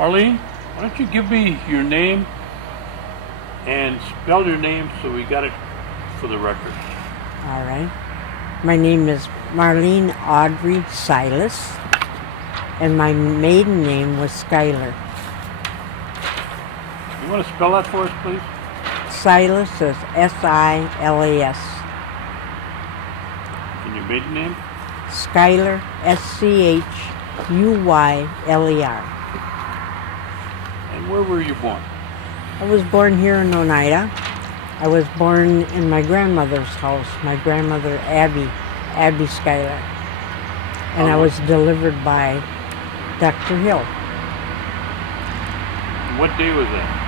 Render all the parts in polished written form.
Marlene, why don't you give me your name and spell your name so we got it for the record. All right. My name is Marlene Audrey Silas, and my maiden name was Schuyler. You want to spell that for us, please? Silas is S-I-L-A-S. And your maiden name? Schuyler, S-C-H-U-Y-L-E-R. And where were you born? I was born here in Oneida. I was born in my grandmother's house, my grandmother Abby Schuyler. And I was delivered by Dr. Hill. What day was that?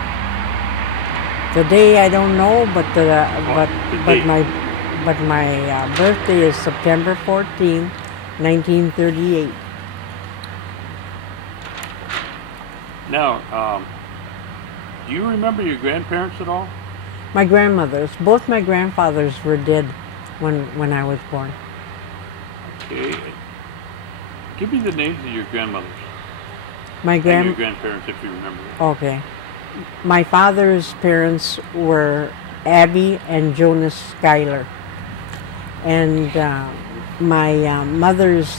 The day I don't know, but my birthday is September 14, 1938. Now, do you remember your grandparents at all? My grandmothers, both my grandfathers were dead when I was born. Okay. Give me the names of your grandmothers. And your grandparents, if you remember. Okay. My father's parents were Abby and Jonas Schuyler. And my mother's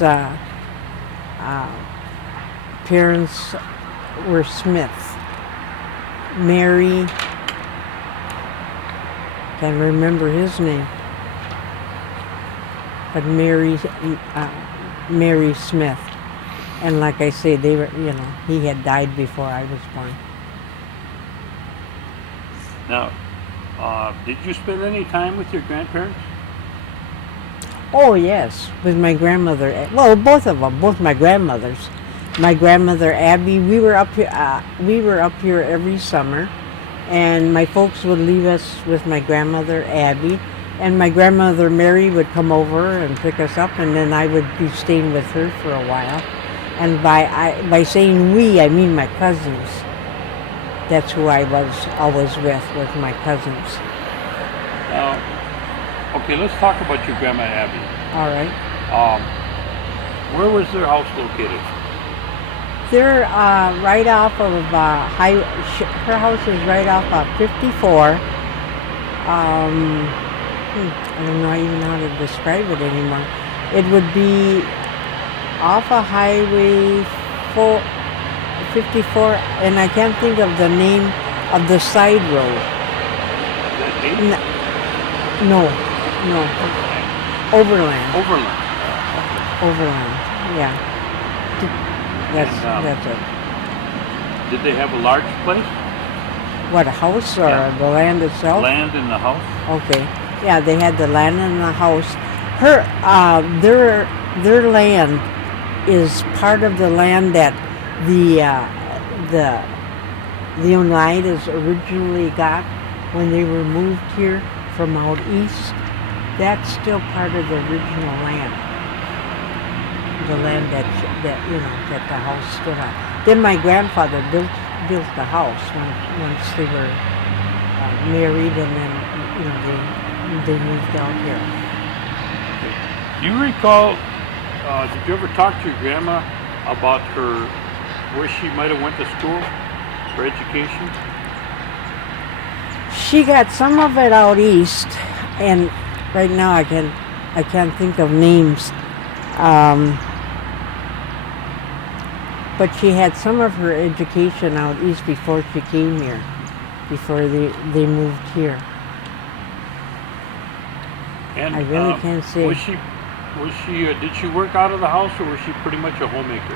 parents were Smith. Mary, can't remember his name, but Mary Smith. And like I say, they were, he had died before I was born. Now, did you spend any time with your grandparents? Oh yes, with my grandmother. Well, both of them, both my grandmothers. My grandmother Abby, we were up here every summer, and my folks would leave us with my grandmother Abby, and my grandmother Mary would come over and pick us up, and then I would be staying with her for a while. And by saying we, I mean my cousins. That's who I was always with my cousins. Okay, let's talk about your grandma Abby. All right. Where was their house located? They're right off of her house is right off of 54. I don't know even how to describe it anymore. It would be off of Highway 54, and I can't think of the name of the side road. No. Overland. Overland, yeah. That's it. Did they have a large place? What, a house or the land itself? Land in the house? Okay. Yeah, they had the land in the house. Their land is part of the land that the Oneidas originally got when they were moved here from out east. That's still part of the original land. The land that the house stood on. Then my grandfather built the house once they were married, and then they moved out here. Do you recall? Did you ever talk to your grandma about where she might have went to school for education? She got some of it out east, and right now I can't think of names. But she had some of her education out east before she came here, before they moved here. And I really can't say. Did she work out of the house, or was she pretty much a homemaker?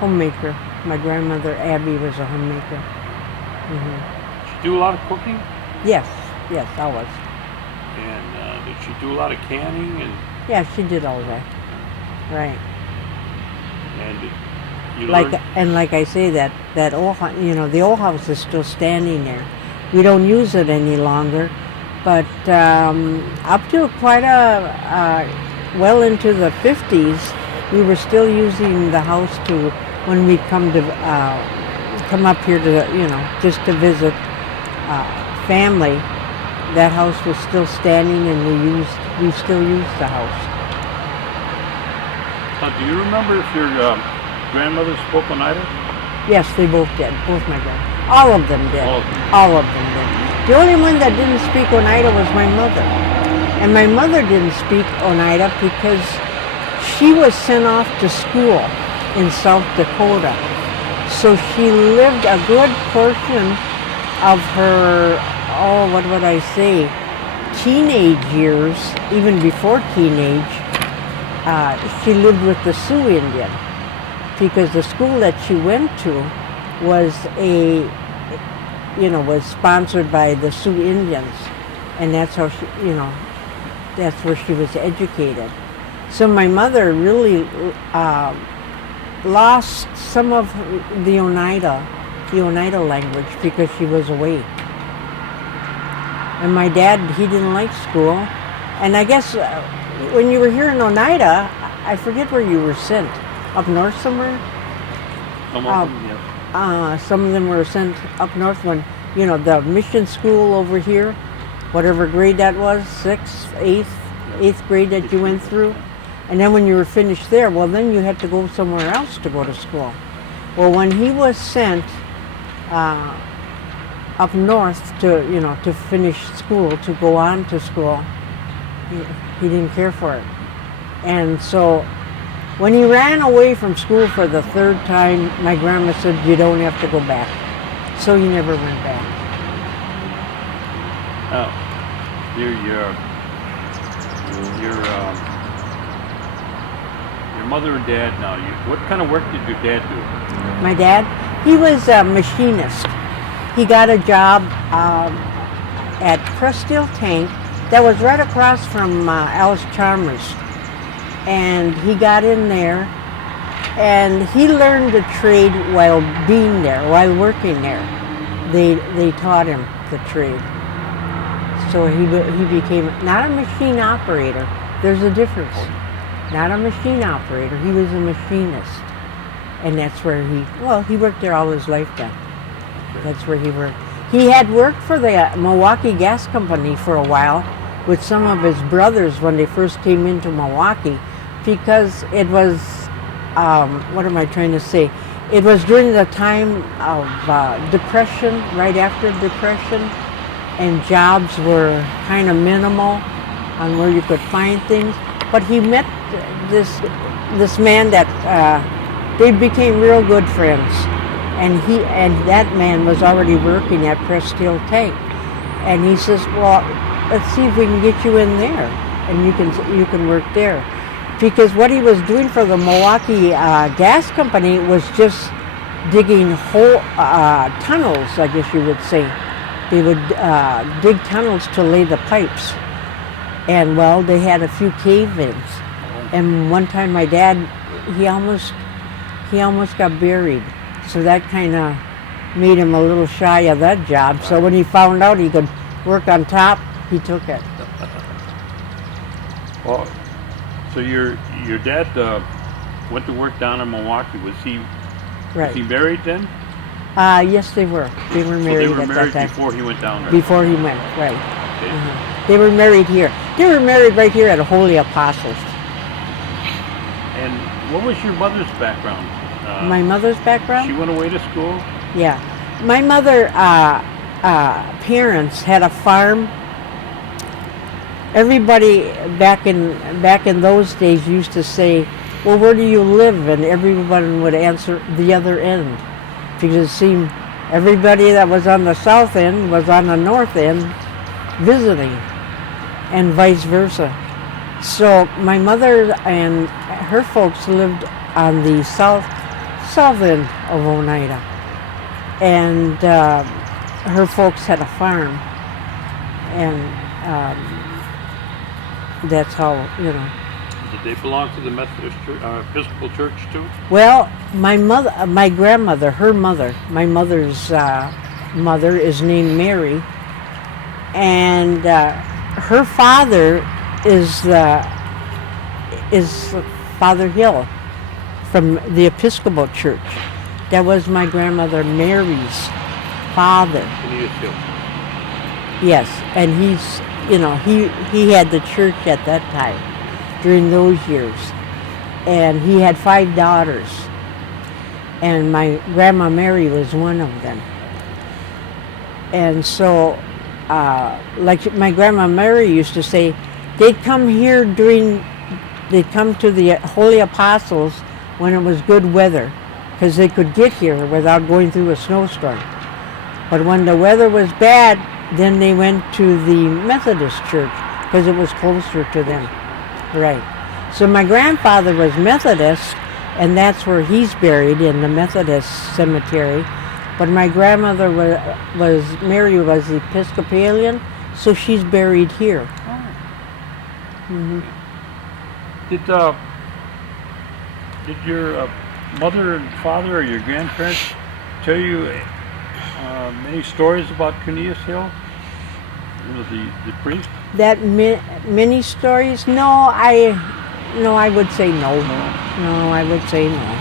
Homemaker. My grandmother Abby was a homemaker. Mm-hmm. Did she do a lot of cooking? Yes, I was. And did she do a lot of canning and? Yeah, she did all that. Right. And like I say, that old, the old house is still standing there. We don't use it any longer, but up to quite well into the 50s, we were still using the house when we come up here to just to visit family. That house was still standing, and we still use the house. Do you remember if your grandmother spoke Oneida? Yes, they both did. Both my grandparents. All of them did. All of them. All of them did. The only one that didn't speak Oneida was my mother. And my mother didn't speak Oneida because she was sent off to school in South Dakota. So she lived a good portion of her, what would I say, teenage years, even before teenage, she lived with the Sioux Indian, because the school that she went to was was sponsored by the Sioux Indians, and that's how she, that's where she was educated. So my mother really lost some of the Oneida language because she was away. And my dad, he didn't like school. And I guess when you were here in Oneida, I forget where you were sent. Up north somewhere? Some of them, yes. Some of them were sent up north when, the mission school over here, whatever grade that was, 6th, 8th grade that you went through. And then when you were finished there, well, then you had to go somewhere else to go to school. Well, when he was sent up north to finish school, to go on to school, he didn't care for it. And so when he ran away from school for the 3rd time, my grandma said, you don't have to go back. So he never went back. Oh, your mother and dad now, what kind of work did your dad do? My dad, he was a machinist. He got a job at Press Steel Tank that was right across from Alice Chalmers. And he got in there, and he learned the trade while being there, while working there. They taught him the trade. So he became not a machine operator. There's a difference. Not a machine operator. He was a machinist. And that's where he worked there all his life then. That's where he worked. He had worked for the Milwaukee Gas Company for a while with some of his brothers when they first came into Milwaukee, because it was, what am I trying to say? It was during the time of Depression, right after Depression, and jobs were kind of minimal on where you could find things. But he met this man that they became real good friends, and that man was already working at Press Steel Tank, and he says, well, let's see if we can get you in there, and you can work there, because what he was doing for the Milwaukee Gas Company was just digging whole tunnels, I guess you would say. They would dig tunnels to lay the pipes. And well, they had a few cave-ins. And one time my dad, he almost got buried. So that kind of made him a little shy of that job. So when he found out he could work on top, he took it. Well, so your dad went to work down in Milwaukee. Was he married then? Yes, they were. They were married at that time. Before he went down there? Before he went, right. Okay. Mm-hmm. They were married here. They were married right here at Holy Apostles. And what was your mother's background? My mother's background? She went away to school? Yeah. My mother, parents had a farm. Everybody back in those days used to say, well, where do you live? And everyone would answer the other end. Because it seemed everybody that was on the south end was on the north end visiting, and vice versa. So my mother and her folks lived on the south end of Oneida, and her folks had a farm, and that's how, Did they belong to the Methodist Church, Episcopal Church too? Well, my grandmother, my mother's mother is named Mary, and her father is Father Hill from the Episcopal Church. That was my grandmother Mary's father. Hill. Yes, and he had the church at that time during those years, and he had 5 daughters. and my Grandma Mary was one of them. And so, like my Grandma Mary used to say, they'd come to the Holy Apostles when it was good weather, because they could get here without going through a snowstorm. But when the weather was bad, then they went to the Methodist church, because it was closer to them. Right. So my grandfather was Methodist, and that's where he's buried, in the Methodist cemetery. But my grandmother Mary was Episcopalian, so she's buried here. Mm-hmm. Did your mother and father or your grandparents tell you many stories about Cornelius Hill? You know, the priest? That many stories? No, I would say no. No, I would say no.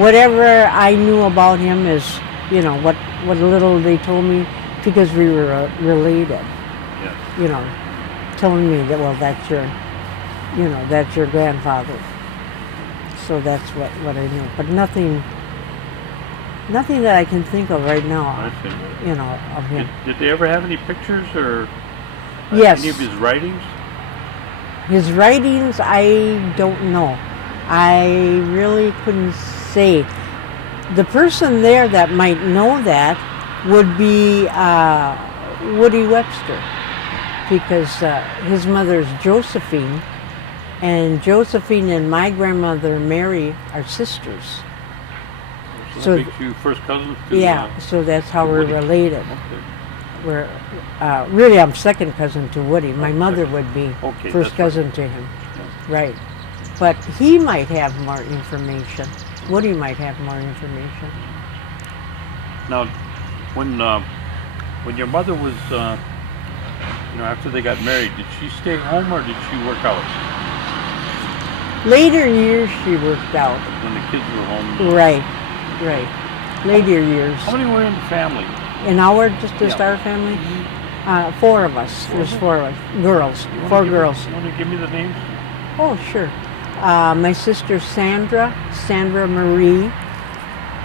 Whatever I knew about him is, what little they told me, because we were related. Yeah. Telling me that, well, that's your grandfather. So that's what I knew. But nothing that I can think of right now, I see. Of him. Did they ever have any pictures or Yes. any of his writings? His writings, I don't know. I really couldn't say. The person there that might know that would be Woody Webster, because his mother's Josephine, and Josephine and my grandmother Mary are sisters. So that makes you first cousins to so that's how we're Woody. related. Okay. We're really, I'm second cousin to Woody. My mother would be Okay, first that's cousin to him. Right. But he might have more information. Woody might have more information. Now, when your mother was, after they got married, did she stay home or did she work out Later years she worked out. when the kids were home? Right. Later years. How many were in the family? In our family? 4 of us. There's 4 of us. Girls. 4 girls. You want to give me the names? Oh, sure. My sister Sandra Marie,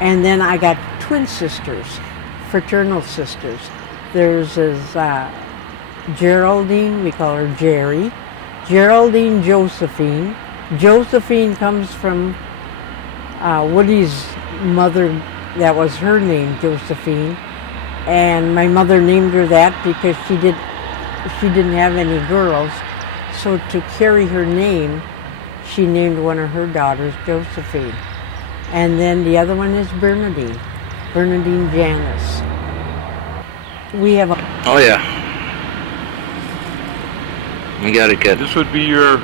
and then I got twin sisters, fraternal sisters. There's Geraldine, we call her Jerry. Geraldine Josephine. Josephine comes from Woody's mother. That was her name, Josephine. And my mother named her that because she didn't have any girls. So to carry her name, she named one of her daughters Josephine. And then the other one is Bernadine Janice. We have a... Oh yeah. You got it good. This would be your...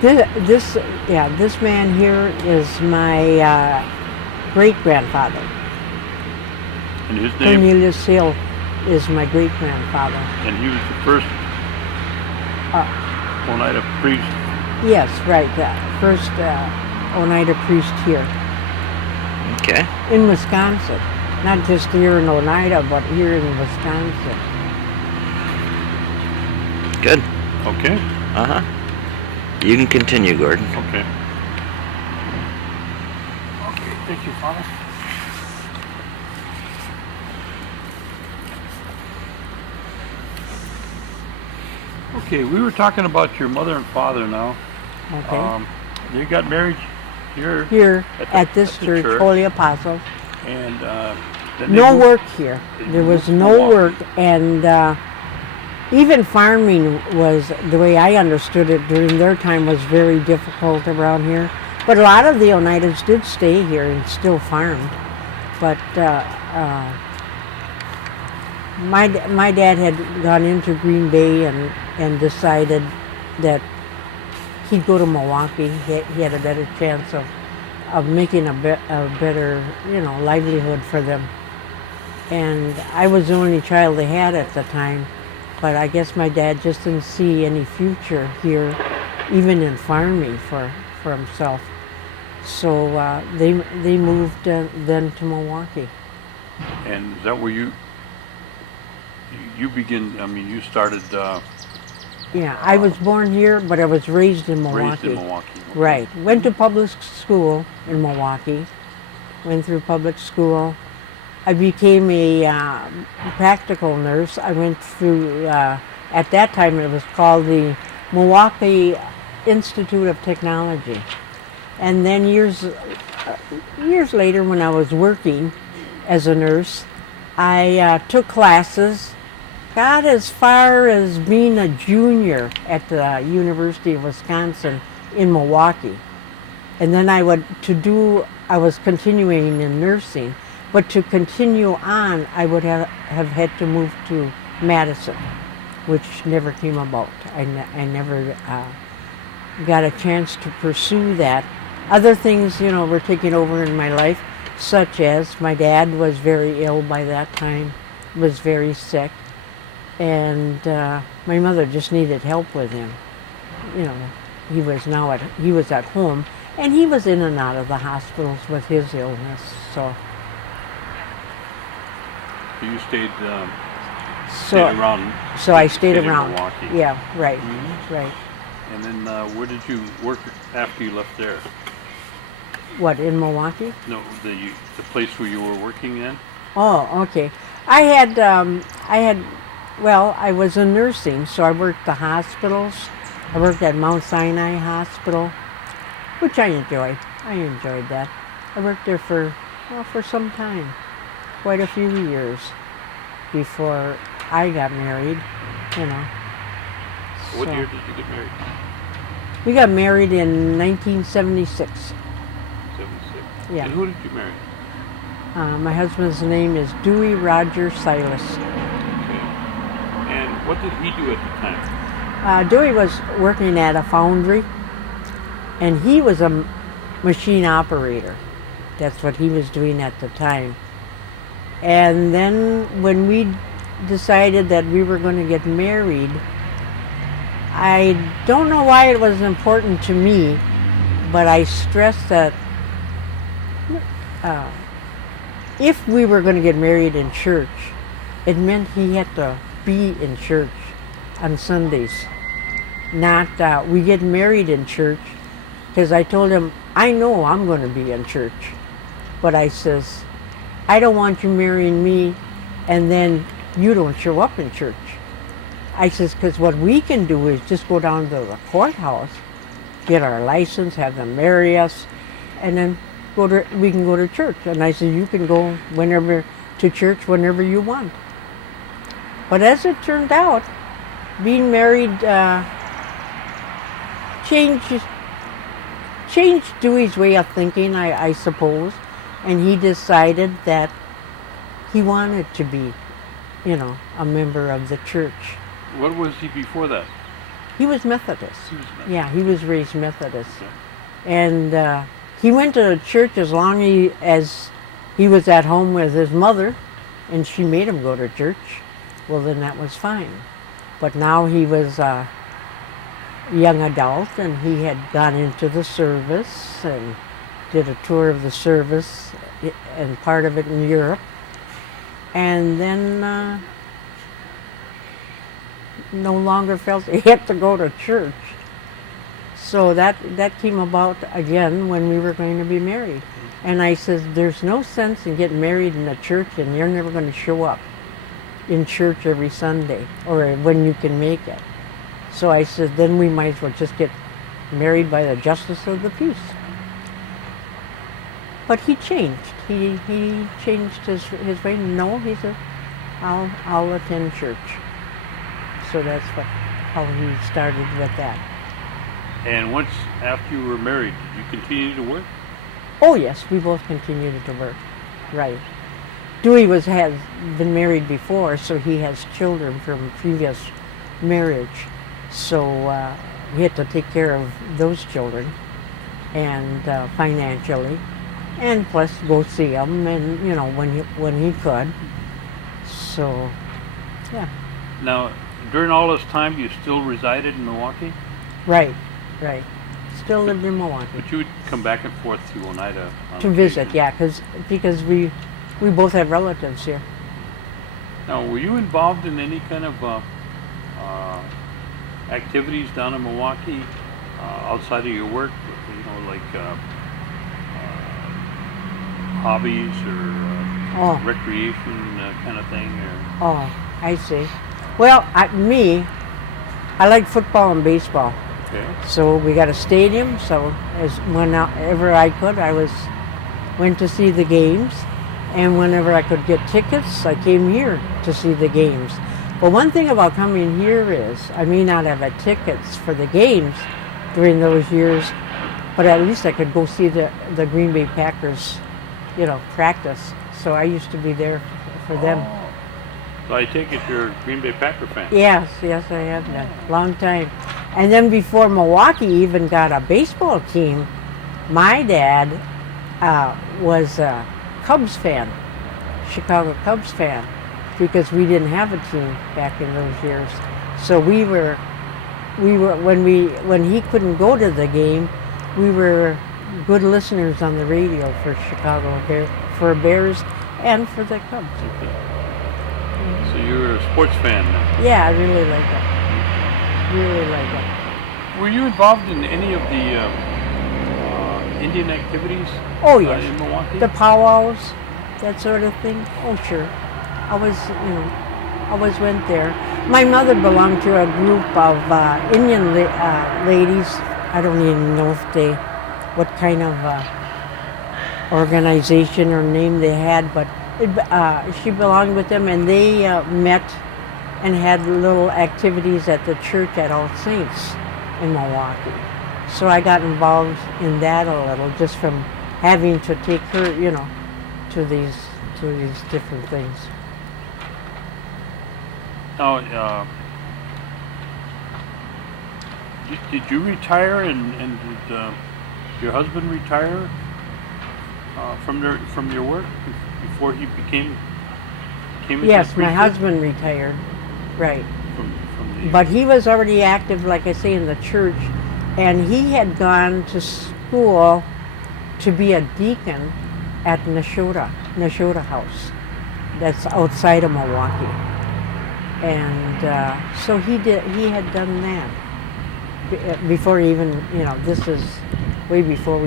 This man here is my great-grandfather. And his name? Cornelius Hill is my great-grandfather. And he was the first Oneida priest? Yes, right. First Oneida priest here. Okay. In Wisconsin. Not just here in Oneida, but here in Wisconsin. Good. Okay. Uh-huh. You can continue, Gordon. Okay. Okay, thank you, Father. Okay, we were talking about your mother and father now. Okay. They got married here. Here at the this church, church. Holy Apostles. And then they No moved- work here. There was no work, and even farming was, the way I understood it during their time, was very difficult around here. But a lot of the Oneidas did stay here and still farmed. But my dad had gone into Green Bay and decided that he'd go to Milwaukee. He had a better chance of making a better, livelihood for them. And I was the only child they had at the time, but I guess my dad just didn't see any future here, even in farming for himself. So they moved then to Milwaukee. And is that where you begin? I mean, you started Yeah, I was born here, but I was raised in Milwaukee. Raised in Milwaukee. Okay. Right. Went to public school in Milwaukee. Went through public school. I became a practical nurse. I went through, at that time it was called the Milwaukee Institute of Technology. And then years later, when I was working as a nurse, I took classes, got as far as being a junior at the University of Wisconsin in Milwaukee. And then I was continuing in nursing, but to continue on, I would have had to move to Madison, which never came about. I never got a chance to pursue that. Other things, were taking over in my life, such as my dad was very ill by that time, was very sick, and my mother just needed help with him. He was at home, and he was in and out of the hospitals with his illness. So you stayed So around. So I stayed in around. Milwaukee. Yeah, right, Mhm. right. And then where did you work after you left there? What, in Milwaukee? No, the place where you were working in? Oh, okay. I was in nursing, so I worked the hospitals. I worked at Mount Sinai Hospital, which I enjoyed. I enjoyed that. I worked there for some time, quite a few years before I got married, What So- year did you get married? We got married in 1976. 76. Yeah. And who did you marry? My husband's name is Dewey Roger Silas. Okay. And what did he do at the time? Dewey was working at a foundry, and he was a machine operator. That's what he was doing at the time. And then when we decided that we were going to get married, I don't know why it was important to me, but I stressed that if we were going to get married in church, it meant he had to be in church on Sundays. Not we get married in church, because I told him, I know I'm going to be in church, but I says, I don't want you marrying me and then you don't show up in church. I says, because what we can do is just go down to the courthouse, get our license, have them marry us, and then we can go to church. And I said, you can go to church whenever you want. But as it turned out, being married changed Dewey's way of thinking, I suppose, and he decided that he wanted to be, a member of the church. What was he before that? He was Methodist. He was Methodist. Yeah, he was raised Methodist. Okay. And he went to church as long as he was at home with his mother, and she made him go to church. Well, then that was fine. But now he was a young adult, and he had gone into the service and did a tour of the service and part of it in Europe. And then no longer felt he had to go to church. So that came about again when we were going to be married. And I says, there's no sense in getting married in a church and you're never going to show up in church every Sunday or when you can make it. So I said, then we might as well just get married by the justice of the peace. But he changed. He changed his way. No, he said, I'll attend church. So that's how he started with that. And once after you were married, did you continue to work? Oh yes, we both continued to work. Right. Dewey has been married before, so he has children from previous marriage. So we had to take care of those children, and financially, and plus go see them, and when he could. So, yeah. Now, during all this time, you still resided in Milwaukee? Right. Still lived in Milwaukee. But you would come back and forth to Oneida on To visit, occasion. yeah, because we both have relatives here. activities down in Milwaukee outside of your work? Like hobbies or recreation kind of thing? Or? Oh, I see. Well, I like football and baseball. Okay. So we got a stadium. So whenever I could, went to see the games, and whenever I could get tickets, I came here to see the games. But one thing about coming here is I may not have had tickets for the games during those years, but at least I could go see the Green Bay Packers, practice. So I used to be there for them. Oh. So I take it you're a Green Bay Packer fan. Yes, I have been. Long time. And then before Milwaukee even got a baseball team, my dad was a Cubs fan, Chicago Cubs fan, because we didn't have a team back in those years. So we were when he couldn't go to the game, we were good listeners on the radio for for Bears and for the Cubs. Okay. So you're a sports fan now? Yeah, I really like that. Really like that. Were you involved in any of the Indian activities? Oh yes. In Milwaukee? The powwows, that sort of thing. Oh sure. Always went there. My mother belonged to a group of Indian ladies. I don't even know what kind of organization or name they had, but she belonged with them, and they met and had little activities at the church at All Saints in Milwaukee. So I got involved in that a little, just from having to take her, to these different things. Now, did you retire, and did your husband retire from your work before he came into Yes, the my priesthood? husband retired, right. From the, But he was already active, like I say, in the church, and he had gone to school to be a deacon at Nashotah House, that's outside of Milwaukee. And so he had done that before even, this is way before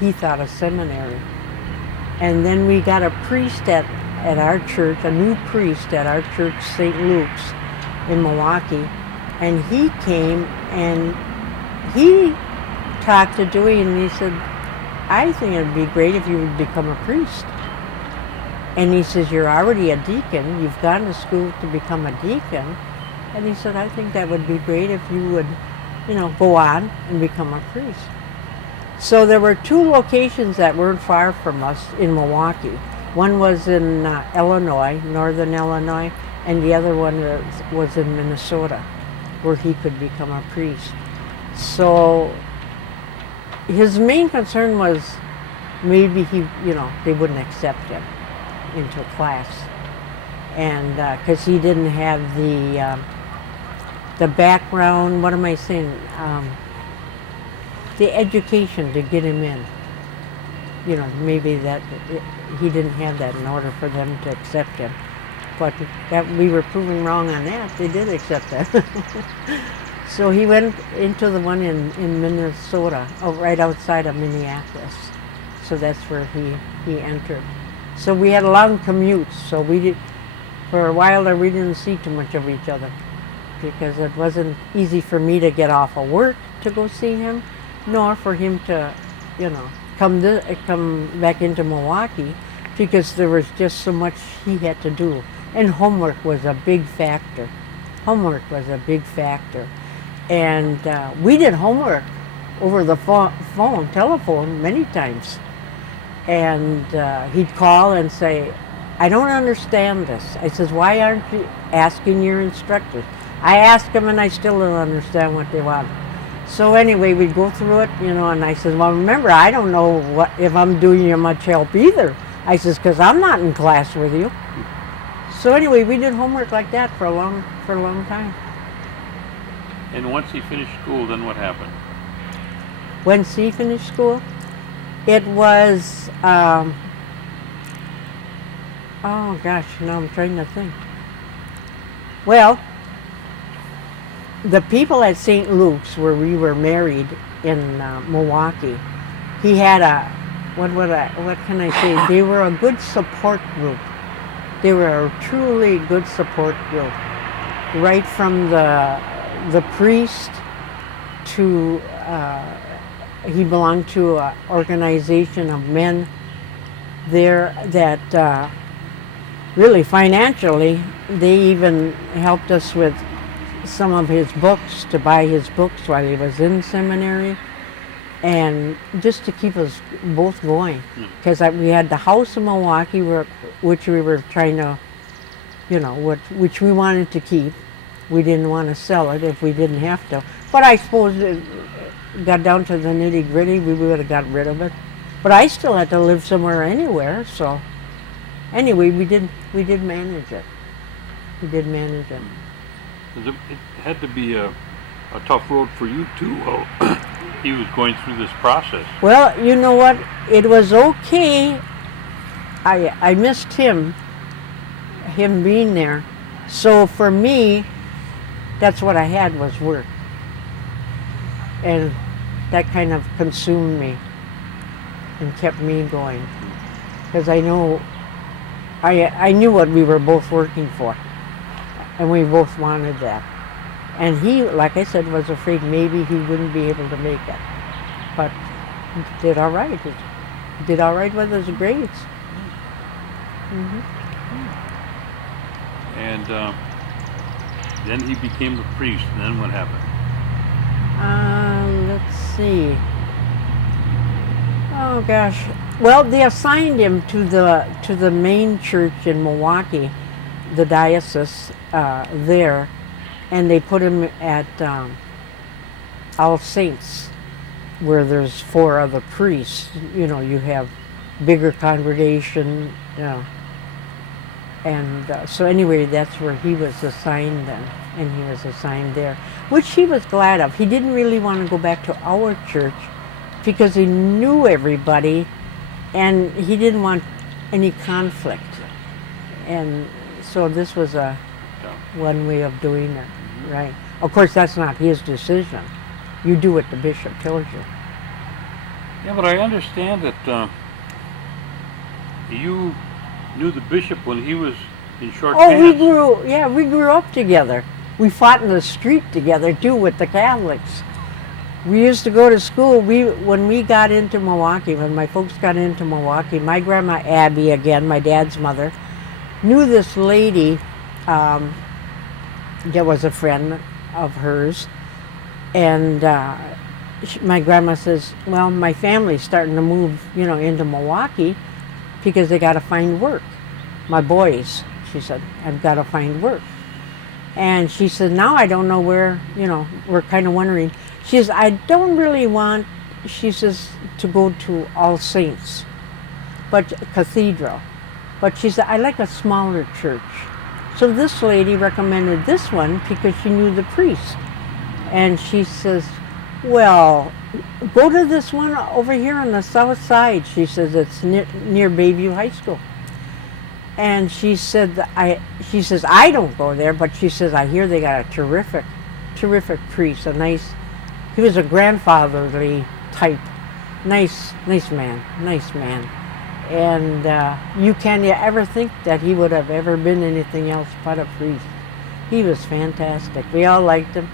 he thought of seminary. And then we got a priest at our church, a new priest at our church, St. Luke's in Milwaukee, and he came and he talked to Dewey, and he said, I think it'd be great if you would become a priest. And he says, you're already a deacon, you've gone to school to become a deacon. And he said, I think that would be great if you would, go on and become a priest. So there were two locations that weren't far from us in Milwaukee. One was in Illinois, northern Illinois, and the other one was in Minnesota, where he could become a priest. So his main concern was maybe they wouldn't accept him into class, and because he didn't have the background, what am I saying, the education to get him in. Maybe that he didn't have that in order for them to accept him. But that we were proven wrong on that. They did accept that. So he went into the one in Minnesota, right outside of Minneapolis. So that's where he entered. So we had long commutes. So for a while there, we didn't see too much of each other, because it wasn't easy for me to get off of work to go see him, nor for him to, come back into Milwaukee, because there was just so much he had to do. And homework was a big factor. And we did homework over the telephone many times. And he'd call and say, I don't understand this. I says, why aren't you asking your instructors? I ask them and I still don't understand what they want. So anyway, we'd go through it, and I says, well, remember, I don't know if I'm doing you much help either. I says, because I'm not in class with you. So anyway, we did homework like that for a long time. And once he finished school, then what happened? Once he finished school, it was, oh gosh, now I'm trying to think. Well, the people at St. Luke's, where we were married in Milwaukee, he had what can I say? They were a good support group. They were a truly good support group. Right from the priest to, he belonged to an organization of men there that really financially, they even helped us with some of his books, to buy his books while he was in seminary, and just to keep us both going. Because we had the house in Milwaukee, which we were trying to, which we wanted to keep. We didn't want to sell it if we didn't have to. But I suppose it got down to the nitty gritty, we would have got rid of it. But I still had to live somewhere anywhere, so anyway, we did manage it. We did manage it. It had to be a tough road for you too while he was going through this process. Well, you know what? It was okay. I missed him being there. So for me, that's what I had, was work. And that kind of consumed me and kept me going. Because I knew what we were both working for. And we both wanted that. And he, like I said, was afraid maybe he wouldn't be able to make it. But he did all right. He did all right with his grades. Mm-hmm. And then he became a priest. And then what happened? Let's see. Oh gosh. Well, they assigned him to the main church in Milwaukee, the diocese there, and they put him at All Saints, where there's 4 other priests. You have bigger congregation, and so anyway, that's where he was assigned then, and he was assigned there, which he was glad of. He didn't really want to go back to our church because he knew everybody, and he didn't want any conflict, and so this was one way of doing it, right? Of course, that's not his decision. You do what the bishop tells you. Yeah, but I understand that you knew the bishop when he was in short pants. We grew up together. We fought in the street together too with the Catholics. We used to go to school. When we got into Milwaukee, when my folks got into Milwaukee, my grandma Abby, again, my dad's mother, knew this lady that was a friend of hers, and my grandma says, well, my family's starting to move, into Milwaukee because they got to find work. My boys, she said, I've got to find work. And she said, now I don't know where, we're kind of wondering. She says, I don't really want, she says, to go to All Saints, but Cathedral. But she said, I like a smaller church. So this lady recommended this one because she knew the priest. And she says, well, go to this one over here on the south side. She says, it's near Bayview High School. And she said, I don't go there, but she says, I hear they got a terrific priest, he was a grandfatherly type, nice man. And you can't ever think that he would have ever been anything else but a priest. He was fantastic. We all liked him.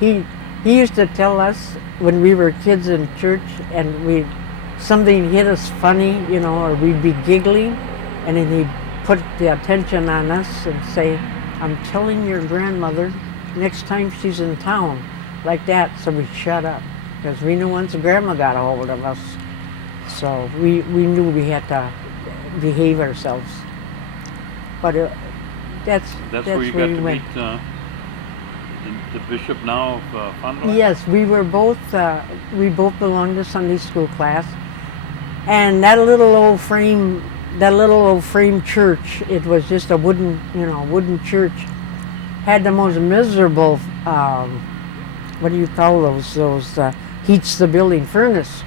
He used to tell us when we were kids in church and something hit us funny, or we'd be giggling, and then he'd put the attention on us and say, I'm telling your grandmother next time she's in town, like that, so we shut up. Because we knew once grandma got a hold of us, so we knew we had to behave ourselves. But that's where you got to meet the bishop now of Fond du Lac? Yes, we both belonged to Sunday school class, and that little old frame church, it was just a wooden church, had the most miserable, what do you call those heats the building, furnace.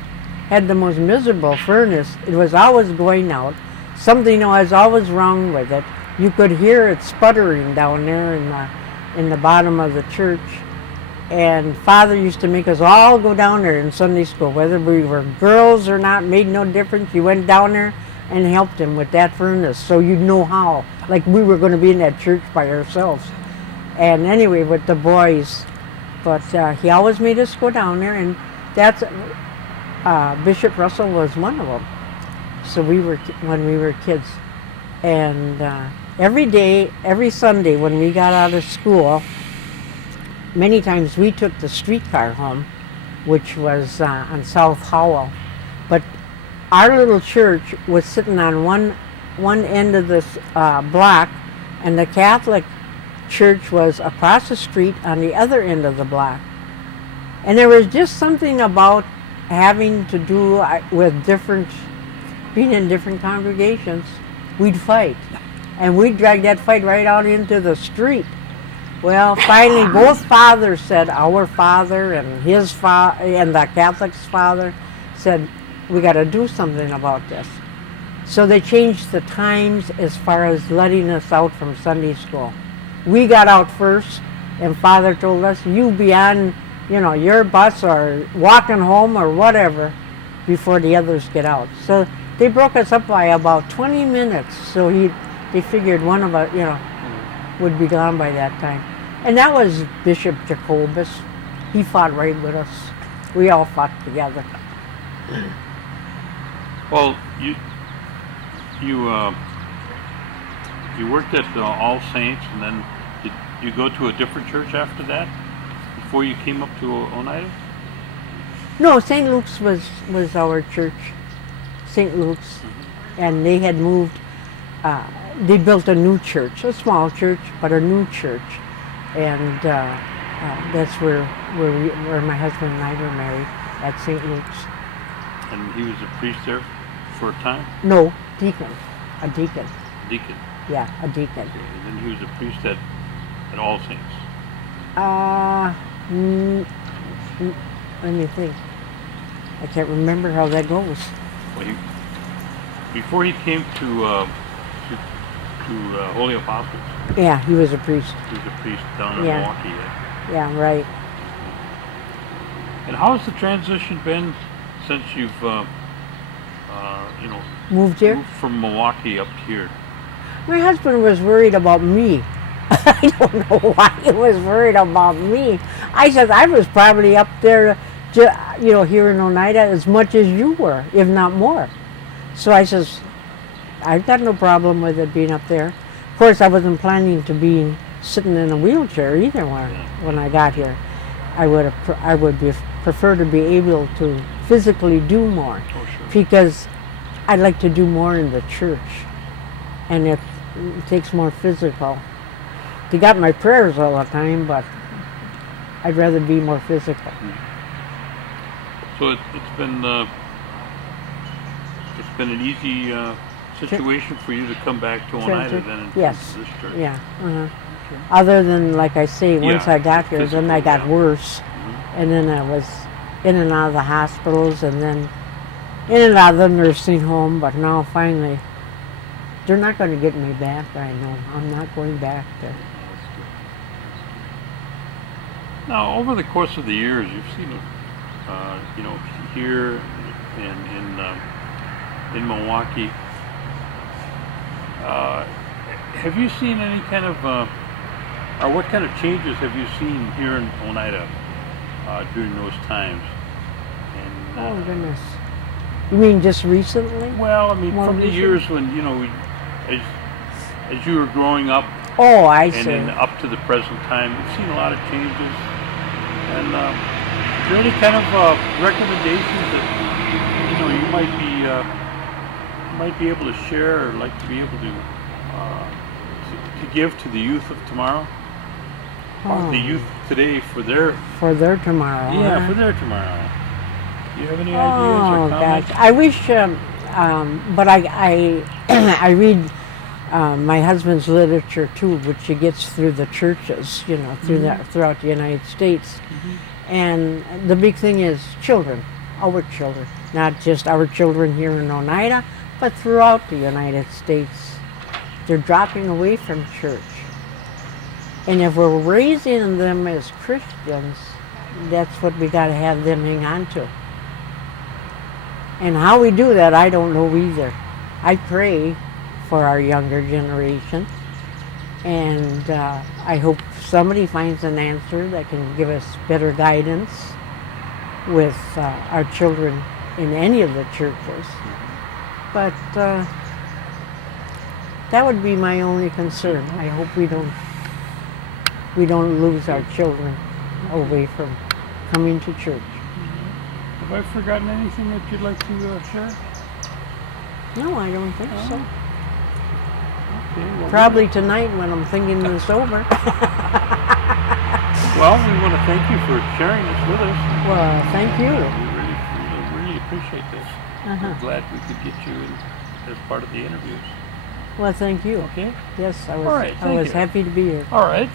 Had the most miserable furnace. It was always going out. Something was always wrong with it. You could hear it sputtering down there in the bottom of the church. And Father used to make us all go down there in Sunday school, whether we were girls or not, made no difference. You went down there and helped him with that furnace, so you'd know how. Like we were going to be in that church by ourselves. And anyway, with the boys, but he always made us go down there, and that's Bishop Russell was one of them. So we were when we were kids, and every day, every Sunday when we got out of school. Many times we took the streetcar home, which was on South Howell. But our little church was sitting on one end of this block, and the Catholic church was across the street on the other end of the block. And there was just something about having to do with being in different congregations. We'd fight. And we'd drag that fight right out into the street. Well, finally, both fathers said, our father and his father, and the Catholic's father said, we got to do something about this. So they changed the times as far as letting us out from Sunday school. We got out first, and Father told us, you be on, your bus or walking home or whatever before the others get out. So they broke us up by about 20 minutes. So they figured one of us, would be gone by that time. And that was Bishop Jacobus. He fought right with us. We all fought together. Well, you worked at All Saints, and then did you go to a different church after that, before you came up to Oneida? No, St. Luke's was our church. St. Luke's. And they had moved, they built a new church, a small church, but a new church. And that's where my husband and I were married, at St. Luke's. And he was a priest there for a time? No, deacon. A deacon. Deacon? Yeah, a deacon. Okay. And then he was a priest at All Saints? Let me think. I can't remember how that goes. Well, before he came to Holy Apostles. Yeah, he was a priest. He was a priest down in Milwaukee. Yeah, right. And how has the transition been since you've, moved here? Moved from Milwaukee up here? My husband was worried about me. I don't know why he was worried about me. I said I was probably up there, here in Oneida as much as you were, if not more. So I says, I've got no problem with it being up there. Of course, I wasn't planning to be sitting in a wheelchair either when I got here. I would prefer to be able to physically do more, because I'd like to do more in the church, and it takes more physical. They got my prayers all the time, but I'd rather be more physical. So it's been an easy situation for you to come back to Oneida then and yes. this church. Yeah. Okay. Other than, like I say, once I got here, then I got worse, and then I was in and out of the hospitals, and then in and out of the nursing home. But now finally, they're not going to get me back. I know I'm not going back there. Now, over the course of the years, you've seen, here in Milwaukee, have you seen any kind of, or what kind of changes have you seen here in Oneida during those times? And, oh goodness! You mean just recently? Well, I mean, More from the recent? years when as you were growing up. Oh, I see. And then up to the present time, you've seen a lot of changes. And is there any kind of recommendations that you might be able to share, or like to be able to give to the youth of tomorrow, or the youth today for their tomorrow? Yeah, huh? for their tomorrow. Do you have any ideas or comments? Gosh, I wish, but I read my husband's literature too, which he gets through the churches, throughout the United States. And the big thing is children, our children, not just our children here in Oneida, but throughout the United States. They're dropping away from church. And if we're raising them as Christians, that's what we got to have them hang on to. And how we do that, I don't know either. I pray for our younger generation, and I hope somebody finds an answer that can give us better guidance with our children in any of the churches. But that would be my only concern. I hope we don't lose our children away from coming to church. Have I forgotten anything that you'd like to share? No, I don't think so. Okay, well, Probably tonight when I'm thinking this over. Well, we want to thank you for sharing this with us. Well, thank you. We really appreciate this. Uh-huh. We're glad we could get you in as part of the interviews. Well, thank you. Okay? Yes, I was, All right, I thank was you. happy to be here. All right.